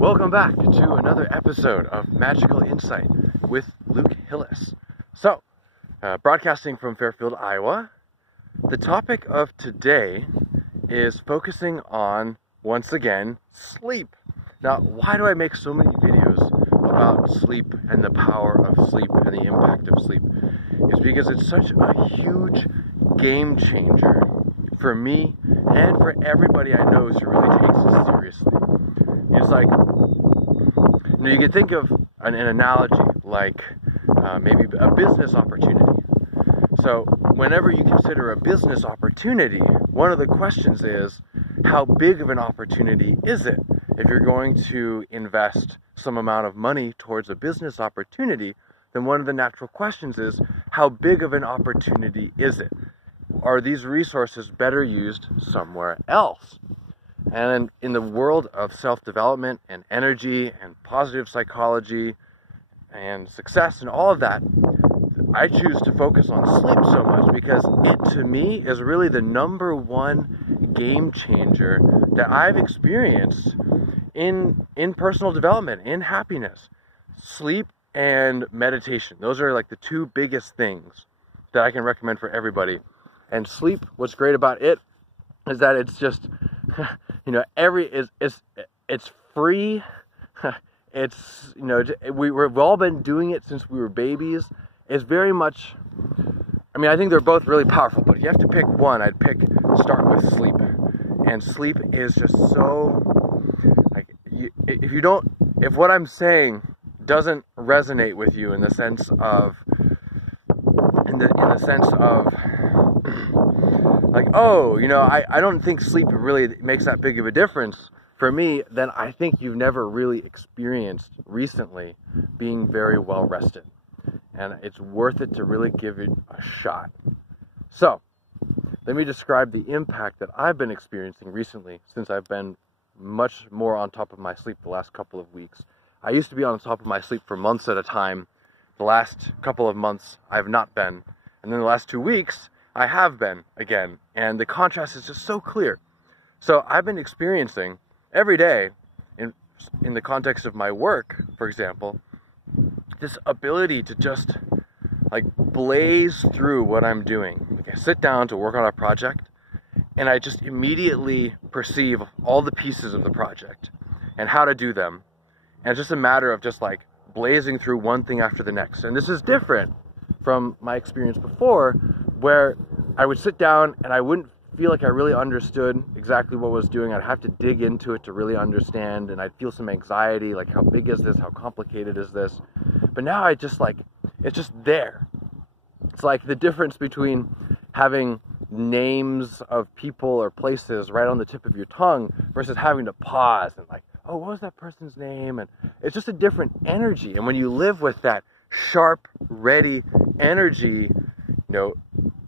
Welcome back to another episode of Magical Insight with Luke Hillis. So, broadcasting from Fairfield, Iowa. The topic of today is focusing on, once again, sleep. Now, why do I make so many videos about sleep and the power of sleep and the impact of sleep? It's because it's such a huge game changer for me and for everybody I know who really takes this seriously. It's like, you can think of an analogy like maybe a business opportunity. So whenever you consider a business opportunity, one of the questions is, how big of an opportunity is it? If you're going to invest some amount of money towards a business opportunity, then one of the natural questions is, how big of an opportunity is it? Are these resources better used somewhere else? And in the world of self-development and energy and positive psychology and success and all of that, I choose to focus on sleep so much because it, to me, is really the number one game changer that I've experienced in personal development, in happiness. Sleep and meditation. Those are like the two biggest things that I can recommend for everybody. And sleep, what's great about it is that it's just, it's free. It's, we've all been doing it since we were babies. It's very much, I think they're both really powerful, but if you have to pick one, I'd start with sleep. And sleep is just so, if what I'm saying doesn't resonate with you in the sense of, I don't think sleep really makes that big of a difference for me, then I think you've never really experienced recently being very well rested. And it's worth it to really give it a shot. So, let me describe the impact that I've been experiencing recently since I've been much more on top of my sleep the last couple of weeks. I used to be on top of my sleep for months at a time. The last couple of months, I have not been. And then the last 2 weeks, I have been again. And the contrast is just so clear. So I've been experiencing every day, in the context of my work, for example, this ability to just blaze through what I'm doing. I sit down to work on a project, and I just immediately perceive all the pieces of the project and how to do them. And it's just a matter of just blazing through one thing after the next. And this is different from my experience before, where I would sit down and I wouldn't feel like I really understood exactly what I was doing. I'd have to dig into it to really understand, and I'd feel some anxiety, like how big is this, how complicated is this? But now it's just there. It's like the difference between having names of people or places right on the tip of your tongue versus having to pause and oh, what was that person's name? And it's just a different energy. And when you live with that sharp, ready energy,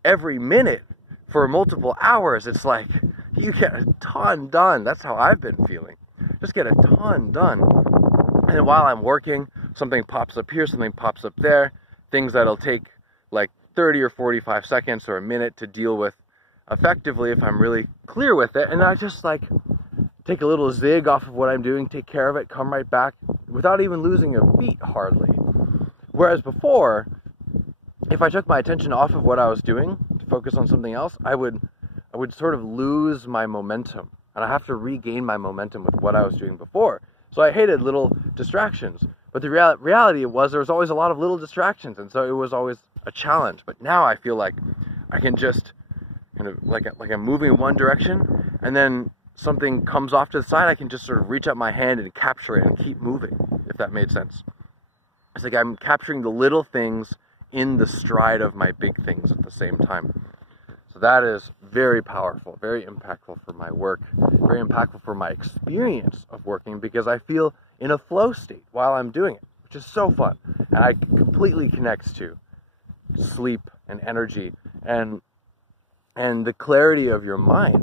every minute for multiple hours, it's like you get a ton done. That's how I've been feeling. Just get a ton done. And then while I'm working, something pops up here, something pops up there, things that'll take 30 or 45 seconds or a minute to deal with effectively if I'm really clear with it. And I just take a little zig off of what I'm doing, take care of it, come right back without even losing a beat hardly. Whereas before, if I took my attention off of what I was doing to focus on something else, I would sort of lose my momentum. And I have to regain my momentum with what I was doing before. So I hated little distractions. But the reality was there was always a lot of little distractions. And so it was always a challenge. But now I feel like I can just like I'm moving in one direction, and then something comes off to the side, I can just sort of reach out my hand and capture it and keep moving, if that made sense. It's like I'm capturing the little things in the stride of my big things at the same time. So that is very powerful, very impactful for my work, very impactful for my experience of working, because I feel in a flow state while I'm doing it, which is so fun. And I completely connects to sleep and energy and the clarity of your mind.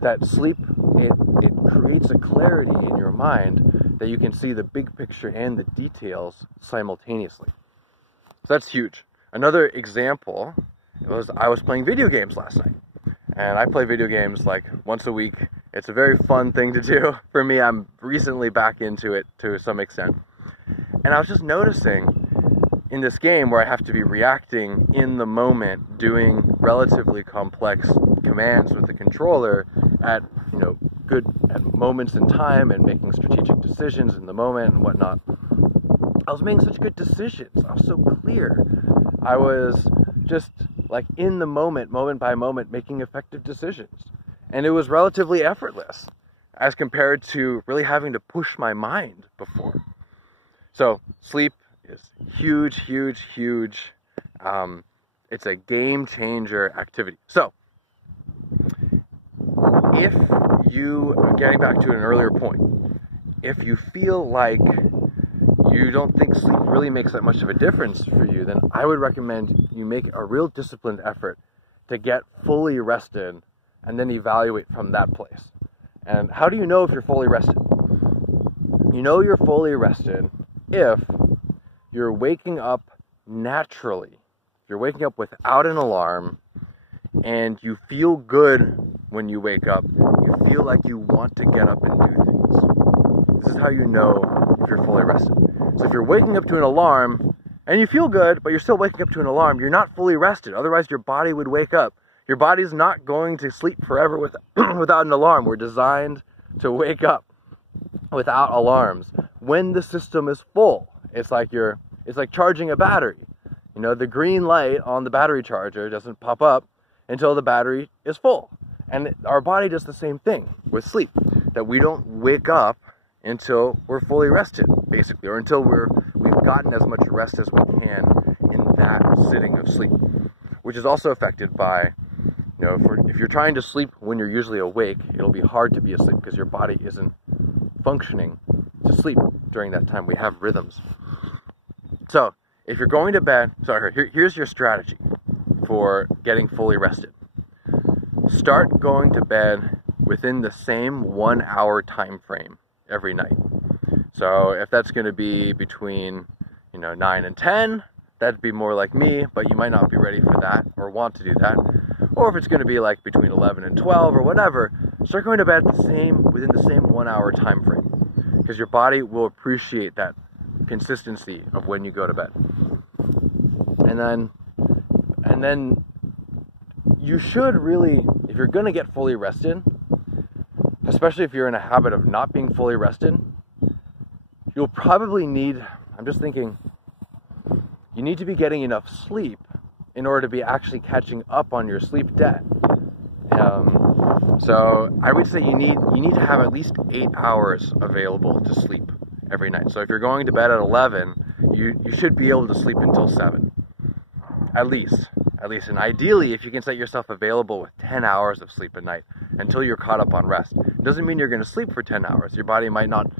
That sleep, it creates a clarity in your mind that you can see the big picture and the details simultaneously. So that's huge. Another example was I was playing video games last night. And I play video games once a week. It's a very fun thing to do. For me, I'm recently back into it to some extent. And I was just noticing in this game where I have to be reacting in the moment, doing relatively complex commands with the controller at, good at moments in time and making strategic decisions in the moment and whatnot. I was making such good decisions. I was so clear. I was just like in the moment by moment, making effective decisions. And it was relatively effortless as compared to really having to push my mind before. So sleep is huge, huge, huge. It's a game changer activity. So if you, getting back to an earlier point, if you feel like you don't think sleep really makes that much of a difference for you, then I would recommend you make a real disciplined effort to get fully rested and then evaluate from that place. And how do you know if you're fully rested? You know you're fully rested if you're waking up naturally. You're waking up without an alarm and you feel good when you wake up. You feel like you want to get up and do things. This is how you know if you're fully rested. So if you're waking up to an alarm and you feel good, but you're still waking up to an alarm, you're not fully rested. Otherwise, your body would wake up. Your body's not going to sleep forever without an alarm. We're designed to wake up without alarms when the system is full. It's like charging a battery. The green light on the battery charger doesn't pop up until the battery is full. And our body does the same thing with sleep, that we don't wake up until we're fully rested, basically, or until we've gotten as much rest as we can in that sitting of sleep, which is also affected by, if you're trying to sleep when you're usually awake, it'll be hard to be asleep because your body isn't functioning to sleep during that time. We have rhythms. So if you're going to bed, here's your strategy for getting fully rested. Start going to bed within the same 1 hour time frame every night. So if that's going to be between 9 and 10, that'd be more like me, but you might not be ready for that or want to do that. Or if it's going to be like between 11 and 12 or whatever, start going to bed within the same 1 hour time frame, because your body will appreciate that consistency of when you go to bed. And then you should really, if you're going to get fully rested, especially if you're in a habit of not being fully rested, you'll probably need, I'm just thinking, you need to be getting enough sleep in order to be actually catching up on your sleep debt. So I would say you need to have at least 8 hours available to sleep every night. So if you're going to bed at 11, you should be able to sleep until 7. At least. And ideally, if you can set yourself available with 10 hours of sleep a night until you're caught up on rest. It doesn't mean you're going to sleep for 10 hours. Your body might not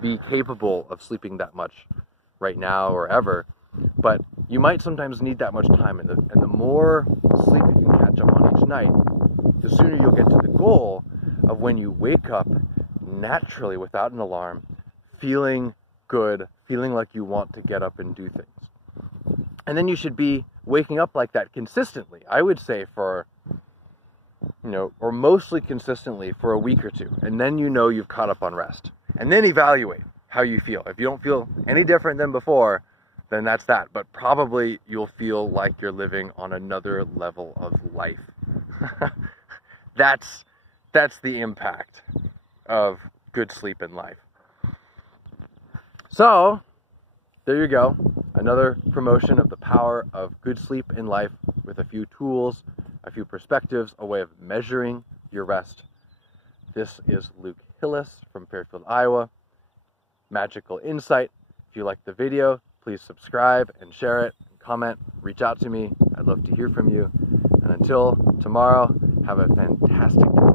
be capable of sleeping that much right now or ever, but you might sometimes need that much time. And the more sleep you can catch up on each night, the sooner you'll get to the goal of when you wake up naturally without an alarm, feeling good, feeling like you want to get up and do things. And then you should be waking up like that consistently. I would say for, or mostly consistently for a week or two. And then you've caught up on rest. And then evaluate how you feel. If you don't feel any different than before, then that's that. But probably you'll feel like you're living on another level of life. That's the impact of good sleep in life. So, there you go. Another promotion of the power of good sleep in life with a few tools, a few perspectives, a way of measuring your rest. This is Luke Hillis from Fairfield, Iowa. Magical Insight. If you like the video, please subscribe and share it, comment, reach out to me. I'd love to hear from you. And until tomorrow, have a fantastic day.